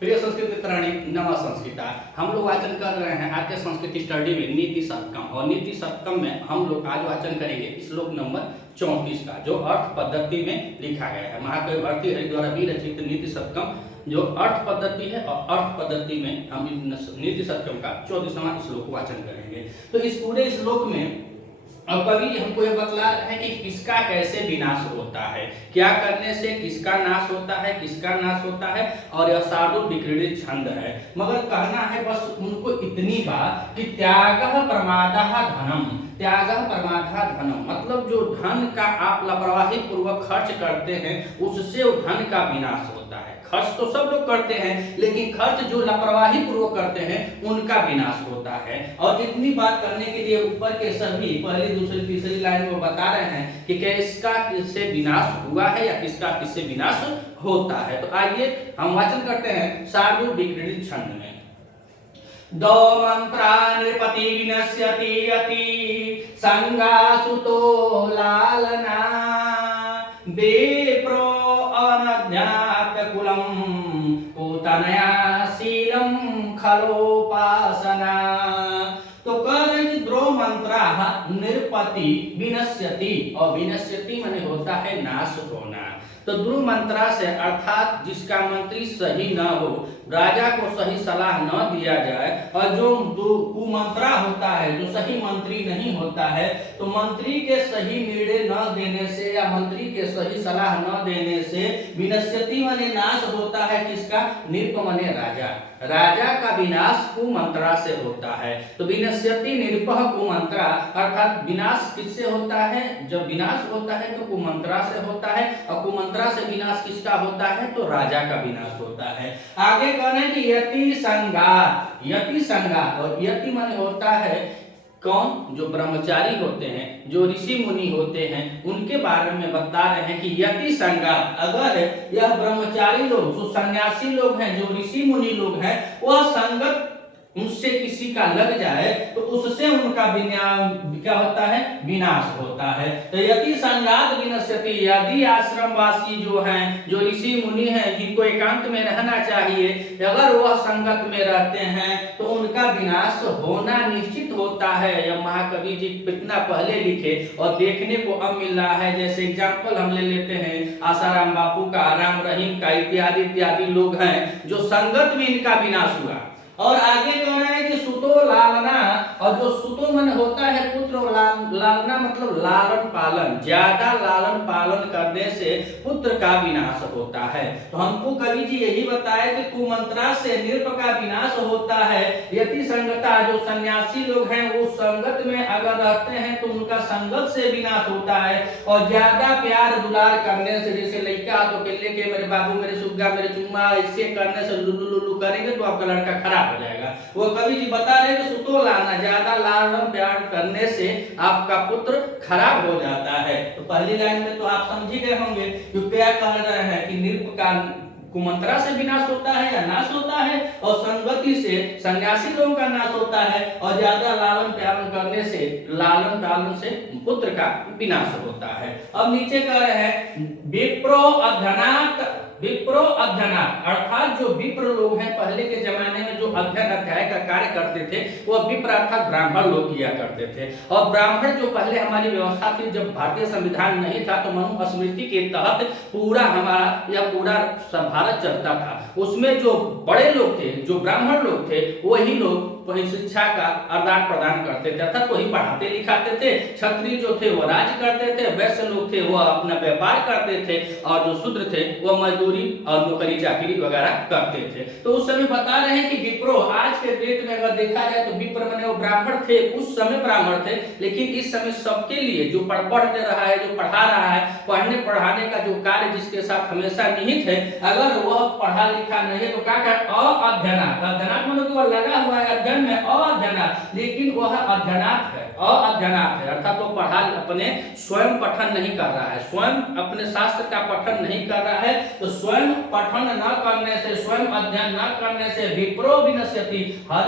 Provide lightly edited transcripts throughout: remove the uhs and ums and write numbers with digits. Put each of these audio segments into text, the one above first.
प्रिय संस्कृत मित्राणी नमः संस्कृता। हम लोग वाचन कर रहे हैं आद्य संस्कृति स्टडी में नीति सप्तम, और नीति सप्तम में हम लोग आज वाचन करेंगे श्लोक नंबर 34 का, जो अर्थ पद्धति में लिखा गया है। महाकवि भर्तृहरि द्वारा विरचित नीति सप्तम जो अर्थ पद्धति है, और अर्थ पद्धति में हम नीति सप्तम का 34वां श्लोक वाचन करेंगे। तो इस पूरे श्लोक में अब कवि हमको यह बतला रहे हैं कि किसका कैसे विनाश होता है, क्या करने से किसका नाश होता है, किसका नाश होता है, और यह शार्दूल विक्रीडित छंद है। मगर कहना है बस उनको इतनी बात कि त्यागः प्रमादः धनम, त्यागः प्रमादः धनम, मतलब जो धन का आप लापरवाही पूर्वक खर्च करते हैं उससे वो धन का विनाश होता है। खर्च तो सब लोग करते हैं, लेकिन खर्च जो लापरवाही पूर्वक करते हैं उनका विनाश होता है। और इतनी बात करने के लिए ऊपर के सभी पहली दूसरी तीसरी लाइन में बता रहे हैं कि किसका किससे विनाश हुआ है या किसका किससे विनाश होता है। तो आइए हम वाचन करते हैं शार्दूल विक्रीडित छंद में। दो मंत्रा नृपति विनश्यति यति संगासुतो लालना विप्रो अनध्यात कुलम पूतनया शीलम खलोपासना। तो कह रहे कि द्रो मंत्रा नृपति विनश्यति, और विनश्यति माने होता है नाश होना। तो ध्रुव मंत्रा से अर्थात जिसका मंत्री सही न हो, राजा को सही सलाह न दिया जाए, और जो कुमंत्रा होता है, जो सही मंत्री नहीं होता है, तो मंत्री के सही निर्णय न देने से या मंत्री के सही सलाह न देने से विनश्यति माने नाश होता है। किसका? नृप माने राजा, राजा का विनाश कुमंत्रा से होता है। तो विनश्यति नृपः कुमंत्रा, अर्थात विनाश किससे होता है? जब विनाश होता है तो कुमंत्रा से होता है, और कुमंत्रा से विनाश किसका होता है? तो राजा का विनाश होता है। आगे कहना है कि यति संगात, यति संगात, और यति माने होता है कौन? जो ब्रह्मचारी होते हैं, जो ऋषि मुनि होते हैं, उनके बारे में बता रहे हैं कि यति संगात, अगर यह ब्रह्मचारी लोग, जो सन्यासी लोग हैं, जो ऋषि मुनि लोग हैं, वह संगत उनसे किसी का लग जाए तो उससे उनका क्या होता है? विनाश होता है। तो यति संगात विनश्यति, यदि आश्रमवासी जो हैं, जो ऋषि मुनि हैं, जिनको एकांत में रहना चाहिए, अगर वह संगत में रहते हैं तो उनका विनाश होना निश्चित होता है। यह महाकवि जी कितना पहले लिखे और देखने को अब मिल रहा है। जैसे एग्जाम्पल हम ले लेते हैं आसाराम बापू का, राम रहीम का, इत्यादि इत्यादि लोग हैं जो संगत में इनका विनाश हुआ। और आगे कह रहा है कि सुतो लालना, और जो सुतो मन होता है पुत्र, लालना मतलब लालन पालन, ज्यादा लालन पालन करने से पुत्र का विनाश होता है। तो हमको कवि जी यही बताया कि कुमंत्रा से नृप का विनाश होता है। यति संगता, जो सन्यासी लोग हैं वो संगत में अगर रहते हैं तो उनका संगत से विनाश होता है। और ज्यादा प्यार दुलार करने से, जैसे लड़का तो केले के मेरे बाबू, मेरे सुग्गा, मेरे चुम्मा, इससे करने से लुल्लू लुल्लू करेंगे तो आपका लड़का खराब हो जाएगा। वो कवि जी बता रहे हैं कि सुतो लाना, ज्यादा लालन प्यार करने से आपका पुत्र खराब हो जाता है। तो पहली लाइन में तो आप समझ ही गए होंगे कि क्या कह रहे हैं कि नृप का कुमंत्रा से विनाश होता है या नाश होता है, और संगति से सन्यासी लोगों का नाश होता है, और ज्यादा लालन पालन करने से, लालन पालन से पुत्र का विनाश होता है। अब नीचे कह रहे हैं विप्रो अध्यनात्, विप्रो अध्ययनात्, अर्थात जो विप्र लोग हैं पहले के जमाने में जो अध्ययन अध्याय का कार्य करते थे, वह विप्र अर्थात ब्राह्मण लोग किया करते थे। और ब्राह्मण जो पहले हमारी व्यवस्था थी, जब भारतीय संविधान नहीं था तो मनुस्मृति के तहत पूरा हमारा यह पूरा भारत चलता था। उसमें जो बड़े लोग थे, जो ब्राह्मण लोग थे, वही लोग वही शिक्षा का आदान प्रदान करते थे, अर्थात वही पढ़ाते लिखाते थे। क्षत्रिय जो थे वो राज करते थे, वैश्य लोग थे वो अपना व्यापार करते थे, और जो शूद्र थे वो मजदूरी और नौकरी चाकरी वगैरह करते थे। तो उस समय बता रहे हैं कि विप्रो, आज के डेट में अगर देखा जाए तो विप्र माने वो ब्राह्मण थे, उस समय ब्राह्मण थे, लेकिन इस समय सबके लिए जो पढ़ दे रहा है, जो पढ़ा रहा है, पढ़ने पढ़ाने का जो कार्य जिसके साथ हमेशा निहित है, अगर वह पढ़ा लिखा नहीं है तो क्या कर अध्ययनात्, अध्ययनात् माने कि वह लगा हुआ है अध्ययन में, अध्ययनात्, लेकिन वह अध्ययनात् है, अध्ययनात् है, अर्थात वो पढ़ा अपने स्वयं पठन नहीं कर रहा है, स्वयं अपने शास्त्र का पठन नहीं कर रहा है। तो स्वयं पठन न करने से, स्वयं अध्ययन न करने से विप्रो विनश्यति, हर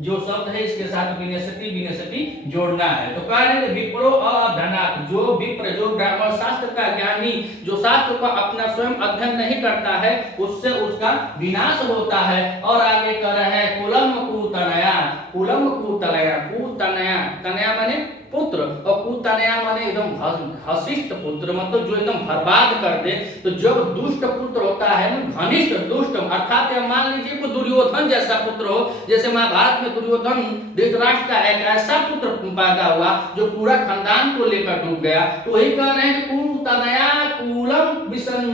जो शब्द है इसके साथ विनशति विनशति जोड़ना है। तो कह रहे हैं विप्रो अधनात्, जो विप्र जो ब्राह्मण शास्त्र का ज्ञानी जो शास्त्र को अपना स्वयं अध्ययन नहीं करता है उससे उसका विनाश होता है। और आगे कह रहे हैं कुलम कुतनया, कुलम कुतनया, कुतनया तनया माने पुत्र और कुतनया माने एकदम घशिष्ट पुत्र, मतलब जो एकदम बर्बाद कर दे। तो जब दुष्ट पुत्र होता है ना घनिष्ठ दुष्ट, अर्थात मान लीजिए कोई दुर्योधन जैसा पुत्र हो, जैसे महाभारत में दुर्योधन धृतराष्ट्र का एक ऐसा पुत्र पैदा हुआ जो पूरा खानदान को लेकर डूब गया। तो वही कह रहे हैं कुतनया कुलम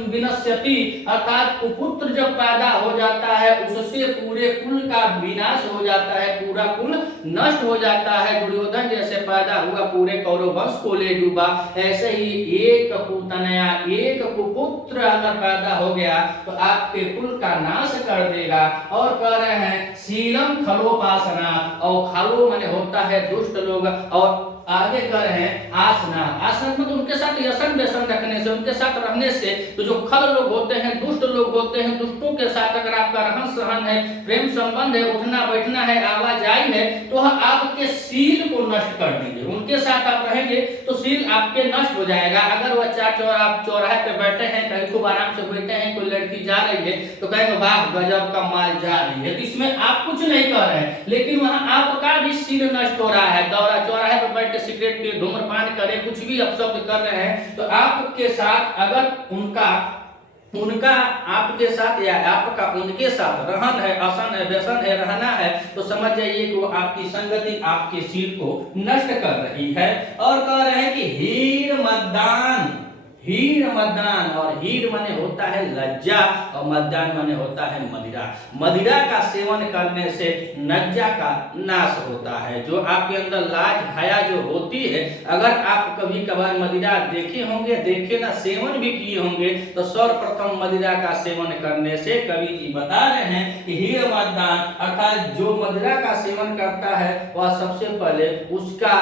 विनश्यति, अर्थात कुपुत्र जब पैदा हो जाता है उससे पूरे कुल का विनाश हो जाता है, पूरा कुल नष्ट हो जाता है। दुर्योधन जैसे पैदा हुआ पूरे कौरव वंश को ले डूबा, ऐसे ही एक कुतनया एक कुपुत्र अगर पैदा हो गया तो आपके कुल का नाश कर देगा। और कह रहे हैं शीलम खलोपासना, और खलो माने होता है दुष्ट लोग। और आगे कह रहे हैं आसना, आसन मतलब उनके साथ व्यसन व्यसन रखने से, उनके साथ रहने से। तो जो खल लोग होते हैं दुष्ट लोग होते हैं, दुष्टों के साथ अगर आपका रहन सहन है, प्रेम संबंध है, उठना बैठना है, आवाजाही है, तो वह आपके शील को नष्ट कर देंगे। उनके साथ आप रहेंगे तो शील आपके नष्ट हो जाएगा। अगर वह आप चौराहे पे बैठे हैं, कहीं खूब आराम से बैठे हैं, कोई लड़की जा रही है तो कहेंगे वाह गजब का माल जा रही है, तो इसमें आप कुछ नहीं कर रहे हैं, लेकिन वहां आपका भी शील नष्ट हो रहा है। दौरा चौराहे पर बैठ सिगरेट पिए, धूम्रपान करे, कुछ भी अपशब्द कर रहे हैं, तो आपके साथ अगर उनका आपके साथ या आपका उनके साथ रहन है, आसन है, व्यसन है, रहना है, तो समझ जाइए कि वो आपकी संगति आपके शील को नष्ट कर रही है। और कह रहे हैं कि हीर मद्दान, हीर मद्दान, और हीर माने होता है लज्जा और मद्दान माने होता है मदिरा। मदिरा का सेवन करने से लज्जा का नाश होता है। जो आपके अंदर लाज हया जो होती है, अगर आप कभी कभार मदिरा देखे होंगे, देखे ना सेवन भी किए होंगे, तो सर्वप्रथम मदिरा का सेवन करने से कवि जी बता रहे हैं कि हीर मद्दान, अर्थात जो मदिरा का सेवन करता है वह सबसे पहले उसका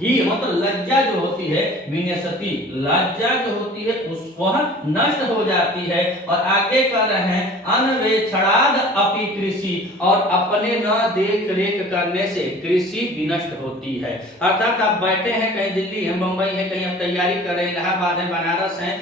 ही मतलब लज्जा जो होती है विनशति, लज्जा जो होती है उस वह नष्ट हो जाती है। और आगे कर रहे हैं अनवेक्षणाद अपि कृषि, और अपने न देख रेख करने से कृषि विनष्ट होती है। अर्थात आप बैठे हैं कहीं दिल्ली है, मुंबई है, कहीं आप तैयारी कर रहे हैं, इलाहाबाद है, बनारस है,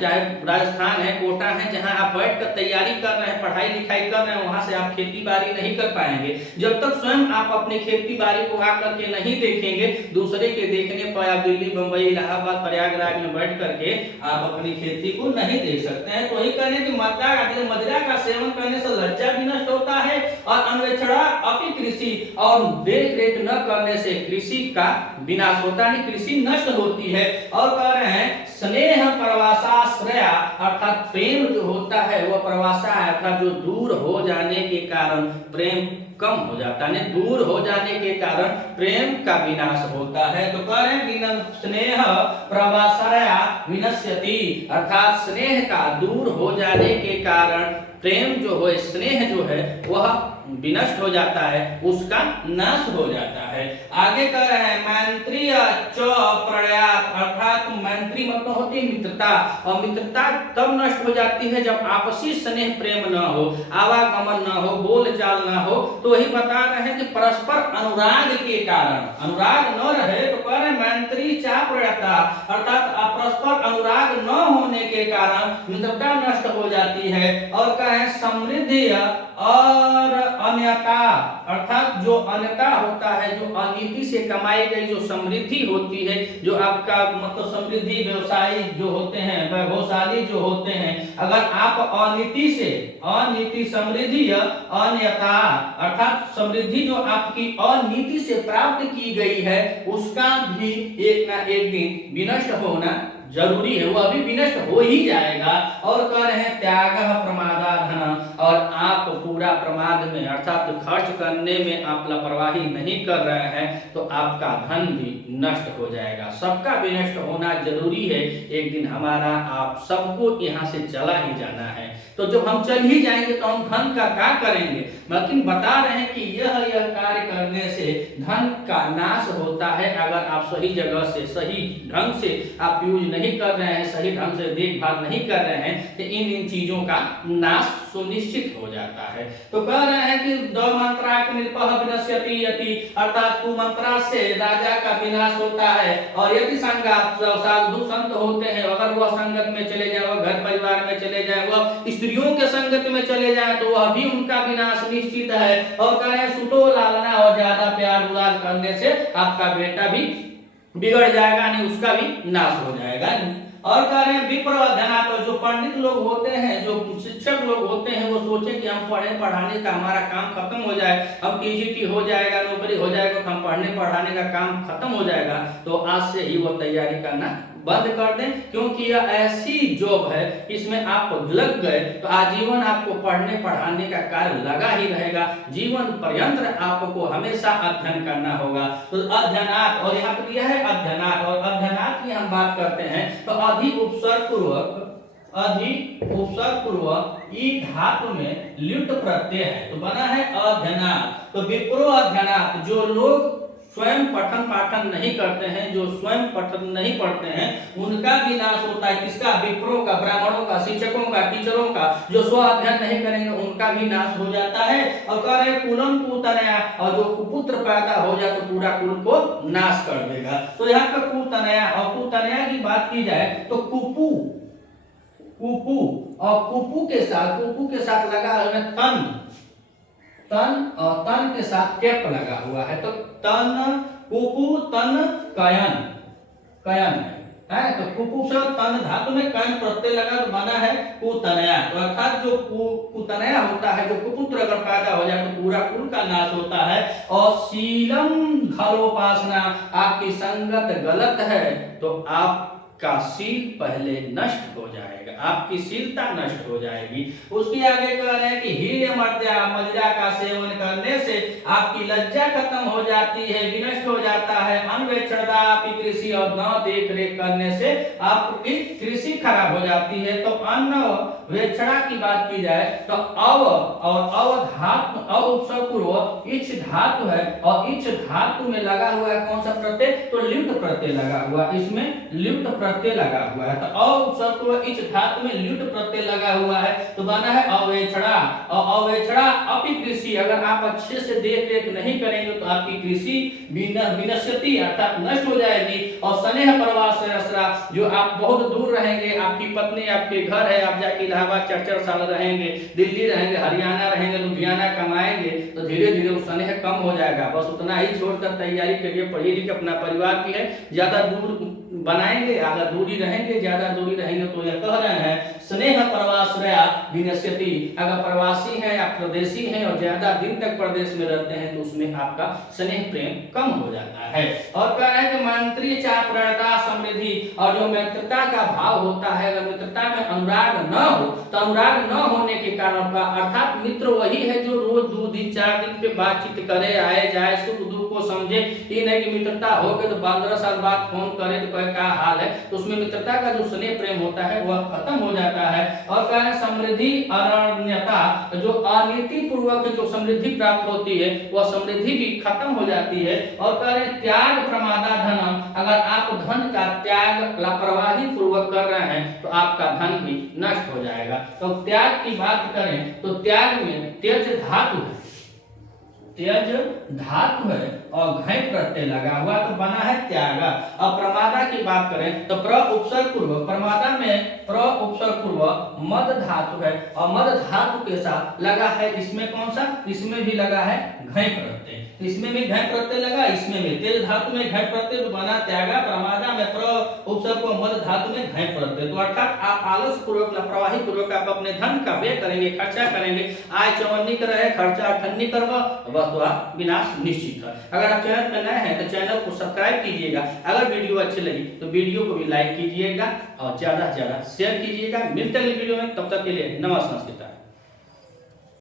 चाहे राजस्थान है, कोटा है, जहां आप बैठकर तैयारी कर रहे हैं, पढ़ाई लिखाई कर रहे हैं, वहां से आप खेती बाड़ी नहीं कर पाएंगे जब तक स्वयं आप अपनी खेती बाड़ी को आकर के नहीं देखेंगे। दूसरे के देखने पर आप दिल्ली, मुंबई, इलाहाबाद, प्रयागराज में बैठ करके आप अपनी खेती को नहीं देख सकते हैं। तो वही कहने की मदिरा का सेवन करने से लज्जा भी नष्ट होता है, और अन्वेषणा अपि कृषि, और देख रेख न करने से कृषि का विनाश होता है, कृषि नष्ट होती है। और कह रहे हैं स्नेह प्रवासाश्रया, अर्थात प्रेम जो होता है वह प्रवासा है, अर्थात जो दूर हो जाने के कारण प्रेम कम हो जाता है, दूर हो जाने के कारण प्रेम का विनाश होता है। तो कह रहे हैं स्नेह प्रवासाया विनश्यति, अर्थात स्नेह का दूर हो जाने के कारण प्रेम जो है, स्नेह जो है वह विनष्ट हो जाता है, उसका नाश हो जाता है। आगे कह रहे हैं मैत्री च प्रयात, अर्थात मैत्री मतलब होती है मित्रता, और मित्रता तब नष्ट हो जाती है जब आपसी स्नेह प्रेम न हो, आवागमन न हो, बोलचाल न हो। तो वही बता रहे हैं कि परस्पर अनुराग के कारण, अनुराग न रहे तो कह रहे मैत्री चा प्रयाता, अर्थात परस्पर अनुराग न होने के कारण मित्रता नष्ट हो जाती है। और कहें समृद्धि और अन्यता, अर्थात जो अन्यता होता है, जो अनीति से कमाई गई जो समृद्धि होती है, जो आपका मतलब समृद्धि व्यवसायी जो होते हैं, वैभवशाली जो होते हैं, अगर आप अनीति समृद्धि अन्यता, अर्थात समृद्धि जो आपकी अनीति से प्राप्त की गई है उसका भी एक ना एक दिन विनष्ट होना जरूरी है, वह भी विनष्ट हो ही जाएगा। और कह रहे हैं त्याग प्रमादाधन, और आप पूरा प्रमाद में अर्थात खर्च करने में आप लापरवाही नहीं कर रहे हैं तो आपका धन भी नष्ट हो जाएगा। सबका विनष्ट होना जरूरी है, एक दिन हमारा आप सबको यहाँ से चला ही जाना है। तो जब हम चल ही जाएंगे तो हम धन का क्या करेंगे? लेकिन बता रहे हैं कि यह कार्य करने से धन का नाश होता है। अगर आप सही जगह से सही ढंग से आप यूज नहीं कर रहे हैं, सही ढंग से देखभाल नहीं कर रहे हैं, तो इन चीजों का नाश सुनिश्चित हो जाता है। तो कह रहे हैं कि दो मंत्रा नृपः विनश्यति यति, अर्थात कुमंत्रा से राजा का विनाश होता है। और यदि संगात साधु संत होते हैं, अगर वह संगत में चले जाए, वह घर परिवार में चले जाए, वह स्त्रियों के संगत में चले जाए, तो वह भी उनका विनाश निश्चित है। और कहें सुतो लालना और ज्यादा प्यार दुलार करने से आपका बेटा भी बिगड़ जाएगा, नहीं उसका भी नाश हो जाएगा। और कह रहे हैं विप्र अध्ययनात्, तो जो पंडित लोग होते हैं, जो शिक्षक लोग होते हैं, वो सोचे कि हम पढ़े पढ़ाने का हमारा काम खत्म हो जाए, अब टीजीटी हो जाएगा, नौकरी हो जाएगा, तो हम पढ़ने पढ़ाने का काम खत्म हो जाएगा, तो आज से ही वो तैयारी करना बंद कर दें। क्योंकि यह ऐसी जॉब है, इसमें आप लग गए तो आजीवन आपको पढ़ने पढ़ाने का कार्य लगा ही रहेगा, जीवन पर्यंत आपको हमेशा अध्ययन करना होगा। तो अध्ययनात्, और यहाँ पर दिया है अध्ययनात्, और अध्ययनात् की हम बात करते हैं तो अधि उपसर्ग पूर्वक ई धातु में ल्युट प्रत्यय है, तो बना है अध्ययनात्। तो विप्रो अध्ययनात्, जो लोग स्वयं पठन पाठन नहीं करते हैं, जो स्वयं पठन नहीं पढ़ते हैं, उनका विनाश होता है। किसका? विप्रों का, ब्राह्मणों का, शिक्षकों का, टीचरों का। जो स्व अध्ययन नहीं करेंगे उनका भी नाश हो जाता है। और कह रहे कुलम कुतनया, और जो कुपुत्र पैदा हो जाए तो पूरा कुल को नाश कर देगा। तो यहाँ पर कुतनया, और कुतनया की बात की जाए तो कुपू और कुपू के साथ लगा है तन और तन के साथ कैप लगा हुआ है, तो तन कुपु तन कयन है। तो कुपु से तन धातु में कयन प्रत्यय लगा तो बना है कुतनया। तो अर्थात जो कुतनया होता है, जो कुपुत्र अगर पैदा हो जाए तो पूरा कुल का नाश होता है। और शीलम खलोपासना, आपकी संगत गलत है तो आपका शील पहले नष्ट हो जाएगा, आपकी शीलता नष्ट हो जाएगी। उसकी आगे कह रहे हैं कि हीर मदिरा का सेवन करने से आपकी लज्जा खत्म हो जाती है, विनष्ट हो जाता है। अन्वेक्षणता, आपकी कृषि और न देख रेख करने से आपकी कृषि खराब हो जाती है। तो अन्न वेक्षणा की बात की जाए तो अव और अवधातु उपसर्ग इच्छ धातु है, और इच्छ धातु में लगा हुआ है कौन सा प्रत्यय? तो ल्युट प्रत्यय लगा हुआ, इसमें ल्युट प्रत्यय लगा हुआ है। तो उपसर्ग इच्छ धातु में ल्युट प्रत्यय लगा हुआ है, तो बना है अवेक्षणा। और अवेक्षणा अपि कृषि, अगर आप अच्छे से देख रेख नहीं करेंगे तो आपकी कृषि विनश्यति अर्थात नष्ट हो जाएगी। और स्नेह प्रवास जो आप बहुत दूर रहेंगे, आपकी पत्नी आपके घर है, आप जाके इलाहाबाद 4-4 साल रहेंगे, दिल्ली रहेंगे, हरियाणा रहेंगे, लुधियाना कमाएंगे, तो धीरे धीरे वो स्नेह कम हो जाएगा। बस उतना ही छोड़कर तैयारी करिए, पढ़िए लिखिए, अपना परिवार भी है, ज्यादा दूर बनाएंगे, अगर दूरी रहेंगे, ज्यादा दूरी रहेंगे तो यह कह रहे हैं स्नेह प्रवासया विनश्यति। अगर प्रवासी हैं या प्रदेशी हैं और ज्यादा दिन तक प्रदेश में रहते हैं तो उसमें आपका स्नेह प्रेम कम हो जाता है। और कह रहे हैं कि मैत्री चाप्रणता समृद्धि, और जो मित्रता का भाव होता है, अगर मित्रता में अनुराग न हो तो अनुराग न होने के कारण का, अर्थात मित्र वही है जो रोज 2-4 दिन पे बातचीत करे, आए जाए, सुख दुख को समझे। ये नहीं कि मित्रता हो गई तो 15 साल बाद फोन करे तो कहे क्या हाल है, तो उसमें मित्रता का जो स्नेह प्रेम होता है वह खत्म हो जाता है। और कह रहे हैं समृद्धि अरण्यता, जो अनीति पूर्वक जो समृद्धि प्राप्त होती है वह समृद्धि भी खत्म हो जाती है। और कह रहे हैं त्याग प्रमादा धनम, अगर आप धन का त्याग लापरवाही पूर्वक कर रहे हैं तो आपका धन भी नष्ट हो जाएगा। तो त्याग की बात करें तो त्याग में त्यज धातु है, त्यज धातु है और घय प्रत्यय लगा हुआ तो बना है त्यागा। अब प्रमादा की बात करें तो प्र उपसर्ग पूर्वक, प्रमादा में प्र उपसर्ग पूर्वक मद धातु है और मद धातु के साथ लगा है, इसमें कौन सा? इसमें भी लगा है घय प्रत्यय, इसमें भी घय प्रत्यय लगा, इसमें भी तेज धातु में घय प्रत्यय तो बना त्यागा। प्रमादा में प्र उपसर्ग को मद धातु में घय प्रत्यय, तो अर्थात आप आलस पूर्वक लापरवाही पूर्वक आप अपने धन का व्यय करेंगे, खर्चा करेंगे, आय चौवन्नी कर रहे, खर्चा अठन्नी करवा, बस तो आप विनाश निश्चित है। अगर आप चैनल पर नए हैं तो चैनल को सब्सक्राइब कीजिएगा, अगर वीडियो अच्छी लगी तो वीडियो को भी लाइक कीजिएगा और ज्यादा से ज्यादा शेयर कीजिएगा। मिलते हैं वीडियो में, तब तक के लिए नमस्कार।